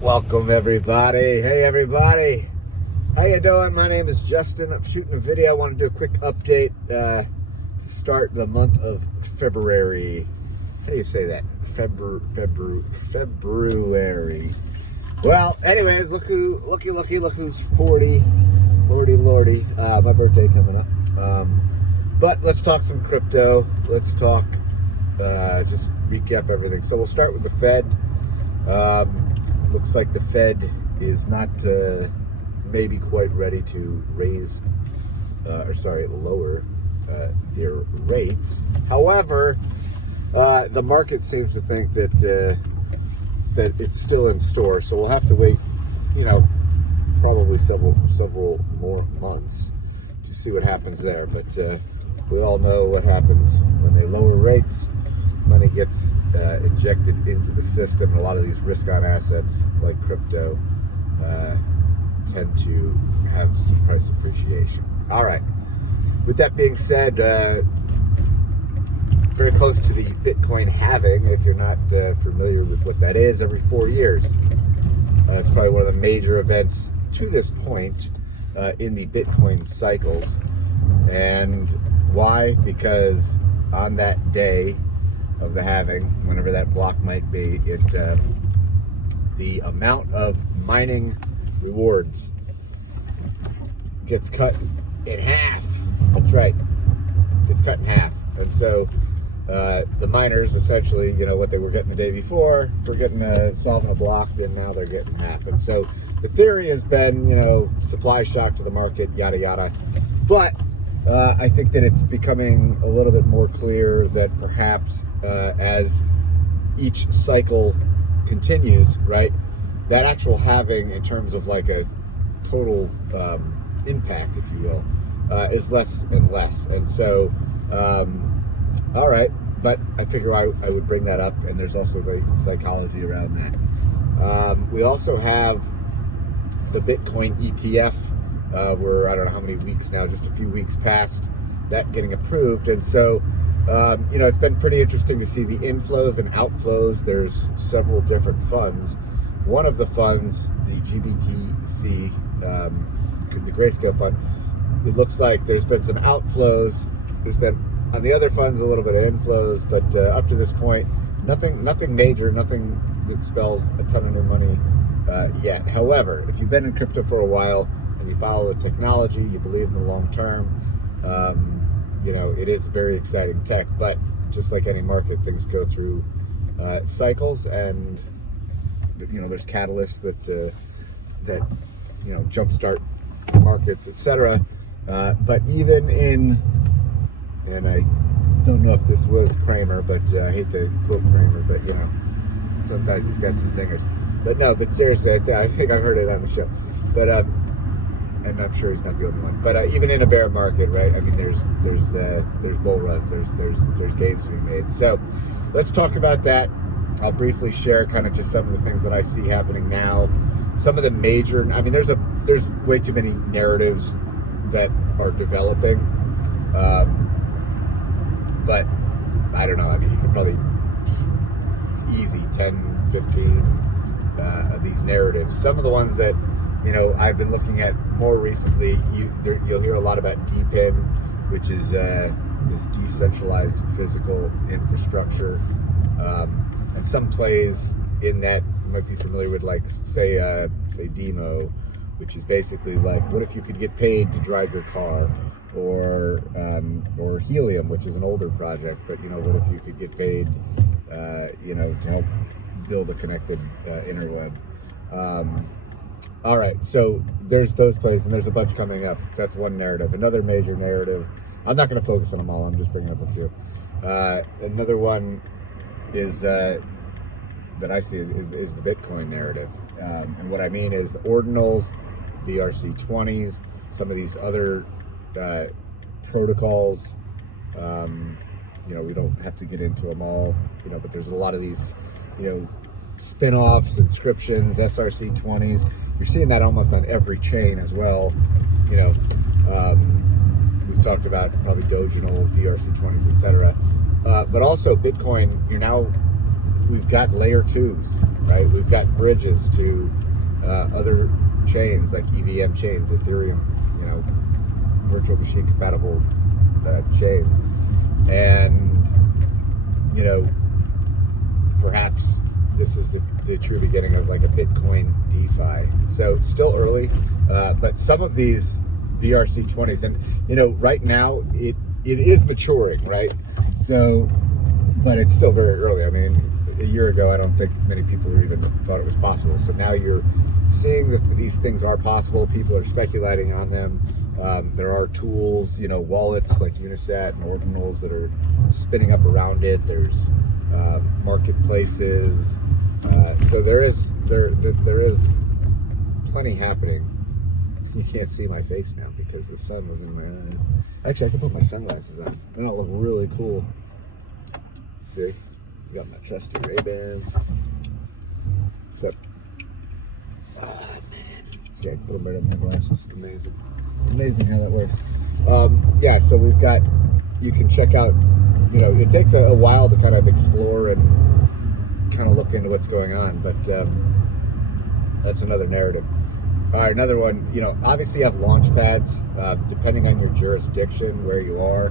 Welcome everybody. Hey everybody. How you doing? My name is Justin. I'm shooting a video. I want to do a quick update to start the month of February. How do you say that? February. Well, anyways, look who's 40 lordy. My birthday coming up. But let's talk some crypto. Let's talk, just recap everything. So we'll start with the Fed. Looks like the Fed is not maybe quite ready to lower their rates. However, the market seems to think that it's still in store. So we'll have to wait, probably several more months to see what happens there. But we all know what happens when they lower rates. Money gets injected into the system. A lot of these risk-on assets like crypto tend to have some price appreciation. All right. With that being said, very close to the Bitcoin halving. If you're not familiar with what that is, every 4 years. It's probably one of the major events to this point in the Bitcoin cycles. And why? Because on that day of the halving, whenever that block might be, the amount of mining rewards gets cut in half. That's right, it's cut in half. And so the miners essentially, what they were getting the day before, were getting solving a block, and now they're getting half. And so the theory has been, supply shock to the market, yada yada. But I think that it's becoming a little bit more clear that perhaps as each cycle continues, right, that actual halving in terms of like a total impact, if you will, is less and less. And so, all right, but I figure I would bring that up, and there's also the psychology around that. We also have the Bitcoin ETF. We're, I don't know how many weeks now, just a few weeks past that getting approved. And so, it's been pretty interesting to see the inflows and outflows. There's several different funds. One of the funds, the GBTC, the Grayscale fund, it looks like there's been some outflows. There's been, on the other funds, a little bit of inflows, but up to this point, nothing major, nothing that spells a ton of new money yet. However, if you've been in crypto for a while, and you follow the technology, you believe in the long term, it is very exciting tech. But just like any market, things go through cycles, and there's catalysts that jumpstart markets, etc. But even in, and I don't know if this was Kramer, but I hate to quote Kramer, but sometimes he's got some zingers. But no, but seriously, I think I've heard it on the show. But and I'm sure he's not the only one. But even in a bear market, right? I mean, there's bull runs, there's gains to be made. So let's talk about that. I'll briefly share kind of just some of the things that I see happening now. Some of the major, I mean, there's way too many narratives that are developing. But I don't know. I mean, you could probably easy 10, 15 of these narratives. Some of the ones that I've been looking at more recently, you'll hear a lot about DePIN, which is this decentralized physical infrastructure, and some plays in that you might be familiar with, like say Demo, which is basically like, what if you could get paid to drive your car, or Helium, which is an older project, but what if you could get paid, to help build a connected interweb. All right, so there's those plays, and there's a bunch coming up. That's one narrative. Another major narrative, I'm not going to focus on them all, I'm just bringing up a few. Another one is that I see is the Bitcoin narrative. And what I mean is the ordinals, the RC20s, some of these other protocols. We don't have to get into them all, but there's a lot of these, spin-offs, inscriptions, SRC20s. You're seeing that almost on every chain as well. We've talked about probably Doginals, DRC20s, etc. But also Bitcoin, we've got layer 2s. right? We've got bridges to other chains like EVM chains, Ethereum, virtual machine compatible chains, and perhaps this is the true beginning of like a Bitcoin DeFi. So still early, but some of these BRC20s, and right now it is maturing, right? So, but it's still very early. I mean, a year ago, I don't think many people even thought it was possible. So now you're seeing that these things are possible. People are speculating on them. There are tools, wallets like Unisat and Ordinals that are spinning up around it. There's marketplaces. So there is plenty happening. You can't see my face now because the sun was in my eyes. Actually, I can put my sunglasses on. That'll look really cool. See? Got my trusty Ray-Bans. Except, man. See, I can put them right in my glasses. Amazing. Amazing how that works. Yeah, so we've got, you can check out, it takes a while to kind of explore and kind of look into what's going on, but that's another narrative. All right, another one, obviously you have launch pads, depending on your jurisdiction, where you are,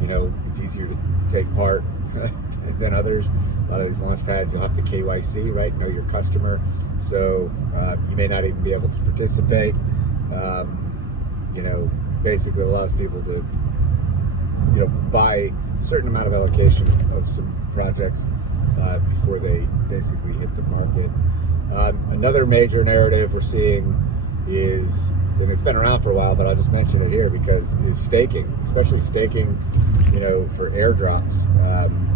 it's easier to take part than others. A lot of these launch pads, you'll have to KYC, right? Know your customer. So you may not even be able to participate. Basically allows people to, buy a certain amount of allocation of some projects before they basically hit the market. Another major narrative we're seeing is, and it's been around for a while, but I'll just mention it here because is staking, especially staking, for airdrops.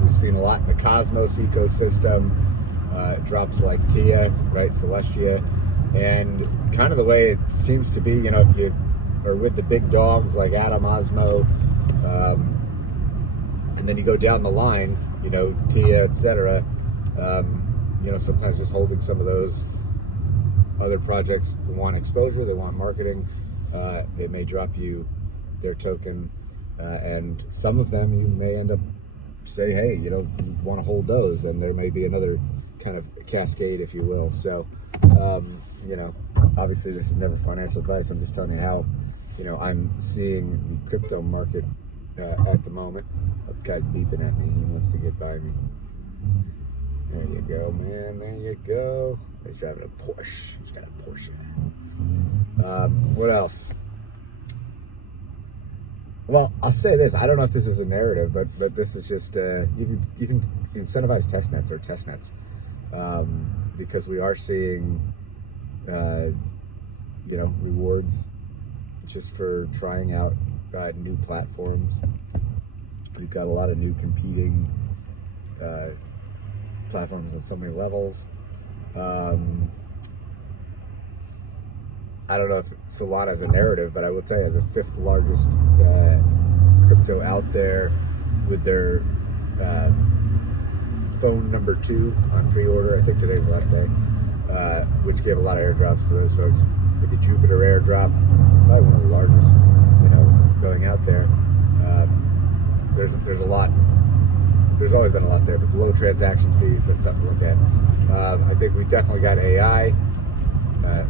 We've seen a lot in the Cosmos ecosystem, drops like TIA, right, Celestia, and kind of the way it seems to be, if you are with the big dogs like Atom, Osmo, and then you go down the line, TIA, etc., sometimes just holding some of those other projects want exposure, they want marketing, they may drop you their token, and some of them you may end up say, hey, you want to hold those, and there may be another kind of cascade, if you will. So, obviously this is never financial advice. I'm just telling you how, I'm seeing the crypto market at the moment. Oh, the guy's beeping at me. He wants to get by me. There you go, man. There you go. He's driving a Porsche. He's got a Porsche. What else? Well, I'll say this. I don't know if this is a narrative, but this is just you can incentivize testnets or testnets because we are seeing rewards just for trying out new platforms. We've got a lot of new competing platforms on so many levels. I don't know if Solana is a narrative, but I will tell you, as the 5th largest crypto out there, with their phone number 2 on pre-order, I think today's the last day, which gave a lot of airdrops to those folks. With the Jupiter airdrop, probably one of the largest, going out there. There's a lot. There's always been a lot there, but the low transaction fees, that's something to look at. I think we definitely got AI.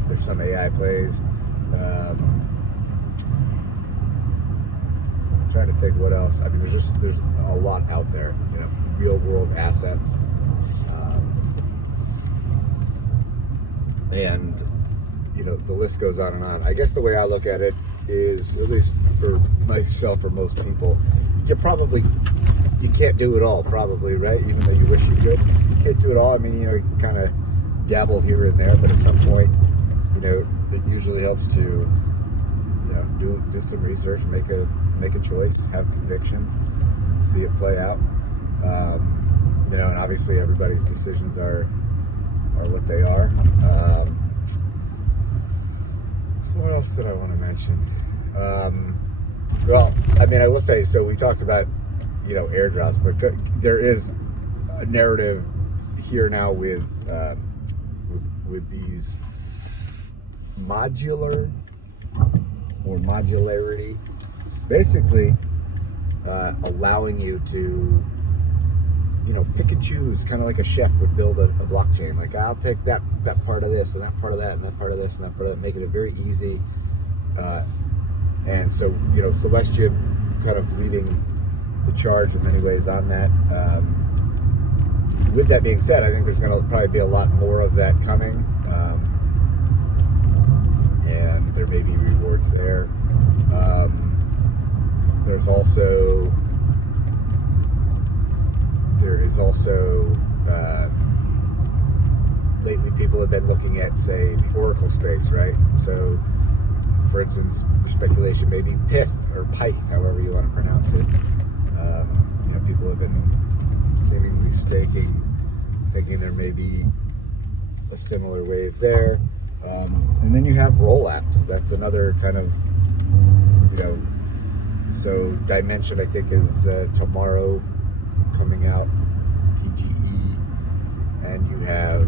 There's some AI plays. I'm trying to think what else. I mean, there's a lot out there. Real world assets, and the list goes on and on. I guess the way I look at it is, at least for myself or most people, you can't do it all, probably, right? Even though you wish you could, you can't do it all. I mean, you can kind of dabble here and there, but at some point, it usually helps to, do some research, make a choice, have conviction, see it play out. And obviously everybody's decisions are what they are. What else did I want to mention? Well, I mean, I will say, so we talked about, airdrops, but there is a narrative here now with these modular or modularity, basically allowing you to, pick and choose, kind of like a chef would build a blockchain. Like, I'll take that part of this and that part of that and that part of this and that part of that, make it a very easy. And so, Celestia kind of leading the charge in many ways on that. With that being said, I think there's going to probably be a lot more of that coming. And there may be rewards there. There is also lately people have been looking at, say, the Oracle space, right? So, for instance, speculation, maybe PIF or PITE, however you want to pronounce it. People have been seemingly thinking there may be a similar wave there. And then you have roll-apps. That's another kind of, so Dimension, I think, is tomorrow coming out, TGE, and you have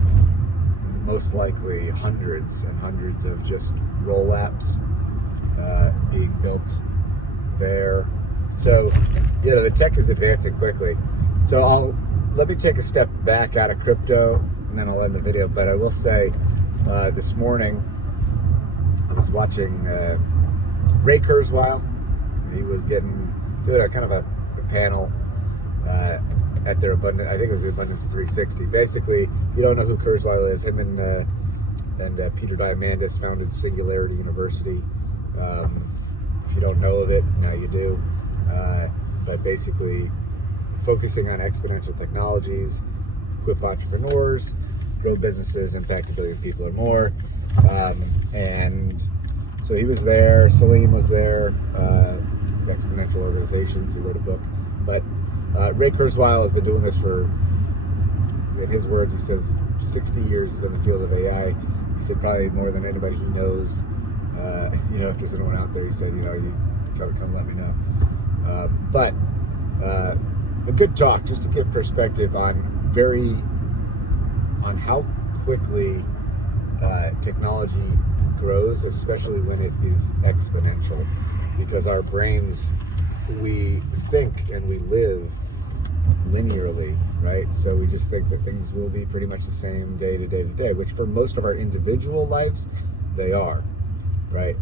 most likely hundreds and hundreds of just roll-apps being built there. So, the tech is advancing quickly. So let me take a step back out of crypto, and then I'll end the video. But I will say, this morning I was watching Ray Kurzweil. He was doing a kind of a panel at their Abundance. I think it was the Abundance 360. Basically, if you don't know who Kurzweil is, him and Peter Diamandis founded Singularity University. If you don't know of it, now you do. But basically, focusing on exponential technologies, equip entrepreneurs, grow businesses, impact 1 billion people or more. And so he was there. Salim was there. Exponential Organizations. He wrote a book. But Ray Kurzweil has been doing this for, in his words, he says 60 years in the field of AI. He said probably more than anybody he knows. If there's anyone out there, he said, you gotta come let me know. But a good talk, just to give perspective on how quickly technology grows, especially when it is exponential. Because our brains, we think and we live linearly, right? So we just think that things will be pretty much the same day to day to day, which for most of our individual lives, they are, right?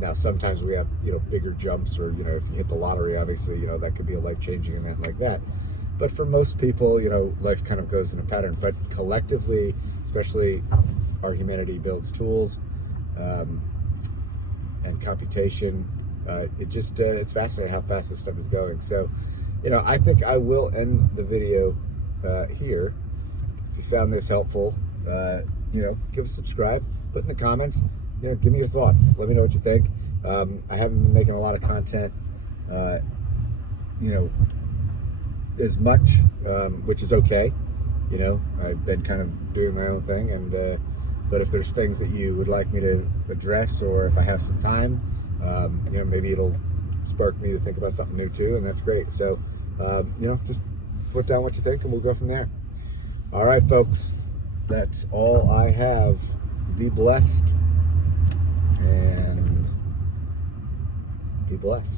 Now, sometimes we have, bigger jumps, or, if you hit the lottery, obviously, that could be a life-changing event like that. But for most people, life kind of goes in a pattern. But collectively, especially our humanity builds tools and computation. It's fascinating how fast this stuff is going. So, I think I will end the video here. If you found this helpful, give a subscribe, put in the comments, give me your thoughts. Let me know what you think. I haven't been making a lot of content, as much, which is okay. I've been kind of doing my own thing, and but if there's things that you would like me to address, or if I have some time, maybe it'll spark me to think about something new too, and that's great. So, just put down what you think, and we'll go from there. All right, folks, that's all I have. Be blessed, and be blessed.